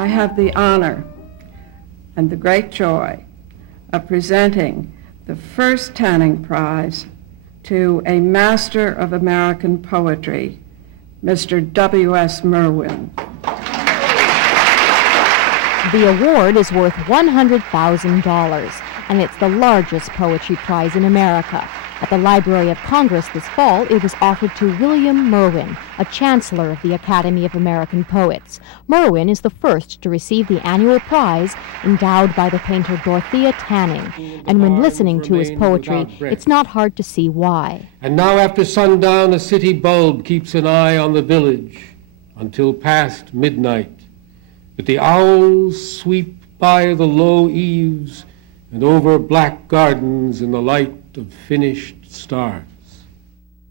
I have the honor and the great joy of presenting the first Tanning Prize to a master of American poetry, Mr. W.S. Merwin. The award is worth $100,000, and it's the largest poetry prize in America. At the Library of Congress this fall, it was offered to William Merwin, a chancellor of the Academy of American Poets. Merwin is the first to receive the annual prize endowed by the painter Dorothea Tanning. And when listening to his poetry, it's not hard to see why. And now after sundown, a city bulb keeps an eye on the village until past midnight. But the owls sweep by the low eaves and over black gardens in the light of finished stars.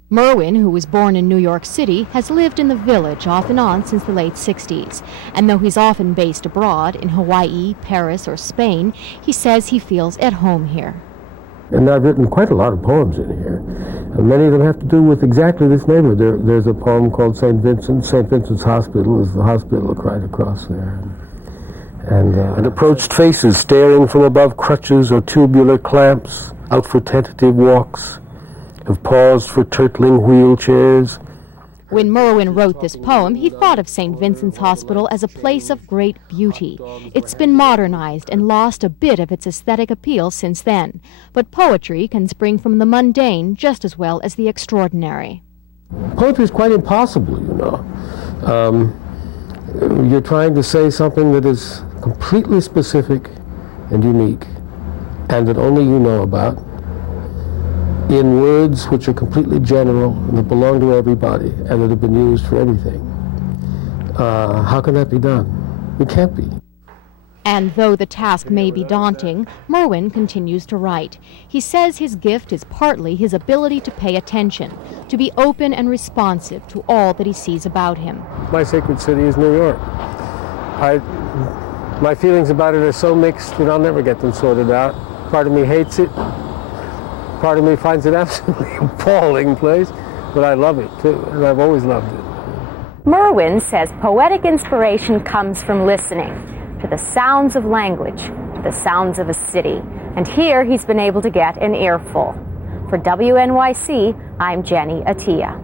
Merwin, who was born in New York City, has lived in the village off and on since the late 60s. And though he's often based abroad, in Hawaii, Paris, or Spain, he says he feels at home here. And I've written quite a lot of poems in here. And many of them have to do with exactly this neighborhood. There's a poem called St. Vincent. St. Vincent's Hospital is the hospital right across there. And approached faces staring from above crutches or tubular clamps, out for tentative walks, have paused for turtling wheelchairs. When Merwin wrote this poem, he thought of St. Vincent's Hospital as a place of great beauty. It's been modernized and lost a bit of its aesthetic appeal since then. But poetry can spring from the mundane just as well as the extraordinary. Poetry is quite impossible, you know. You're trying to say something that is completely specific and unique, and that only you know about, in words which are completely general and that belong to everybody and that have been used for everything. How can that be done? It can't be. And though the task may be daunting, Merwin continues to write. He says his gift is partly his ability to pay attention, to be open and responsive to all that he sees about him. My sacred city is New York. My feelings about it are so mixed that I'll never get them sorted out. Part of me hates it. Part of me finds it absolutely appalling place, but I love it too, and I've always loved it. Merwin says poetic inspiration comes from listening to the sounds of language, to the sounds of a city. And here he's been able to get an earful. For WNYC, I'm Jenny Attia.